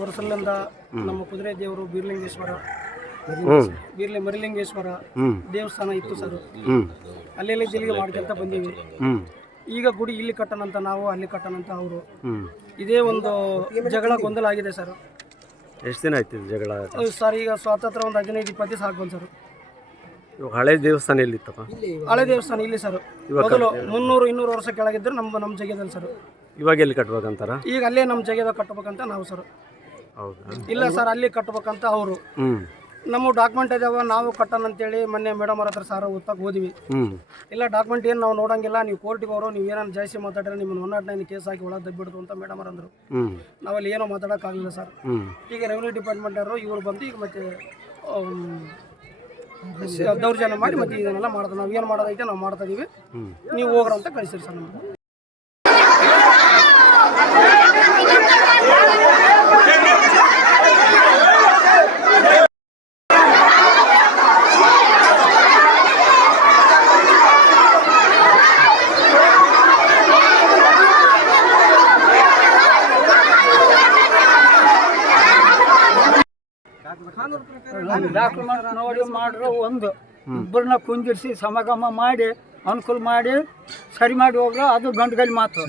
ವರ್ಷಲಿಂದ ನಮ್ಮ ಕುದುರೆ ದೇವರು ಬೀರ್ಲಿಂಗೇಶ್ವರ ಮರಿಲಿಂಗೇಶ್ವರ ದೇವಸ್ಥಾನ ಇತ್ತು ಸರ್. ಅಲ್ಲೆಲ್ಲ ಜಲ್ಲಿಗೆ ಮಾಡ್ಕೊಂತ ಬಂದೀವಿ. ಈಗ ಗುಡಿ ಇಲ್ಲಿ ಕಟ್ಟನಂತ ನಾವು, ಅಲ್ಲಿ ಕಟ್ಟನಂತ ಅವರು. ಇದೇ ಒಂದು ಜಗಳ ಗೊಂದಲ ಆಗಿದೆ ಸರ್. ಎಷ್ಟು ದಿನ ಆಯ್ತು ಜಗಳ ಸರ್? ಈಗ ಸ್ವಾತಂತ್ರ್ಯ ಒಂದು 15-20 ದಿವಸ ಆಗ್ಬೋದು ಸರ್. ಹಳೆ ದೇವಸ್ಥಾನ ಎಲ್ಲಿತ್ತಪ್ಪ? ಹಳೆ ದೇವಸ್ಥಾನ ಇಲ್ಲಿ ಸರ್. ಮೊದಲು 300-200 ವರ್ಷ ಕೆಳಗಿದ್ರೆ ನಮ್ಮ ಜಗದಲ್ಲಿ ಸರ್. ಇವಾಗ ಎಲ್ಲಿ ಕಟ್ಬೇಕಂತಾರ? ಈಗ ಅಲ್ಲೇ ನಮ್ಮ ಜಗದ ಕಟ್ಟಬೇಕಂತ ನಾವು ಸರ್. ಹೌದಾ? ಇಲ್ಲ ಸರ್, ಅಲ್ಲಿ ಕಟ್ಟಬೇಕಂತ ಅವರು. ನಮ್ಮ ಡಾಕ್ಯುಮೆಂಟ್ ಇದಾವ, ನಾವು ಕಟ್ಟಣ ಅಂತೇಳಿ ಮೊನ್ನೆ ಮೇಡಮ್ ಅವ್ರ ಹತ್ರ ಸಾರ ಓದ್ತಾಗ ಹೋದ್ವಿ. ಇಲ್ಲ ಡಾಕ್ಯುಮೆಂಟ್ ಏನು ನಾವು ನೋಡಂಗಿಲ್ಲ, ನೀವು ಕೋರ್ಟಿಗೆ ಅವರು, ನೀವು ಏನಾರು ಜಾಸ್ತಿ ಮಾತಾಡ್ರೆ ನಿಮ್ಮನ್ನು 109 ಕೇಸ್ ಹಾಕಿ ಒಳಗೆ ದಬ್ಬಿಡ್ತು ಅಂತ ಮೇಡಮ್ ಅವ್ರು ಅಂದರು. ನಾವಲ್ಲಿ ಏನೋ ಮಾತಾಡೋಕ್ಕಾಗಲಿಲ್ಲ ಸರ್. ಈಗ ರೆವಿನ್ಯೂ ಡಿಪಾರ್ಟ್ಮೆಂಟ್ ಅವರು ಇವರು ಬಂದು ಈಗ ಮತ್ತೆ ದೌರ್ಜನ್ಯ ಮಾಡಿ ಮತ್ತೆ ಇದನ್ನೆಲ್ಲ ಮಾಡ್ತಾರೆ. ನಾವು ಏನು ಮಾಡೋದೈತೆ ನಾವು ಮಾಡ್ತಾ ಇದೀವಿ, ನೀವು ಹೋಗ್ರ ಅಂತ ಕಳಿಸಿರಿ ಸರ್ ನಮ್ಗೆ. ಡಾಕ್ಯುಮೆಂಟ್ ನೋಡಿ ಮಾಡ್ರೆ ಒಂದು ಇಬ್ಬರನ್ನ ಕುಂದಿರಿಸಿ ಸಮಾಗಮ ಮಾಡಿ ಅನುಕೂಲ ಮಾಡಿ ಸರಿ ಮಾಡಿ ಹೋಗ್ರೆ ಅದು ಗಂಟುಗಲ್ಲಿ ಮಾತು.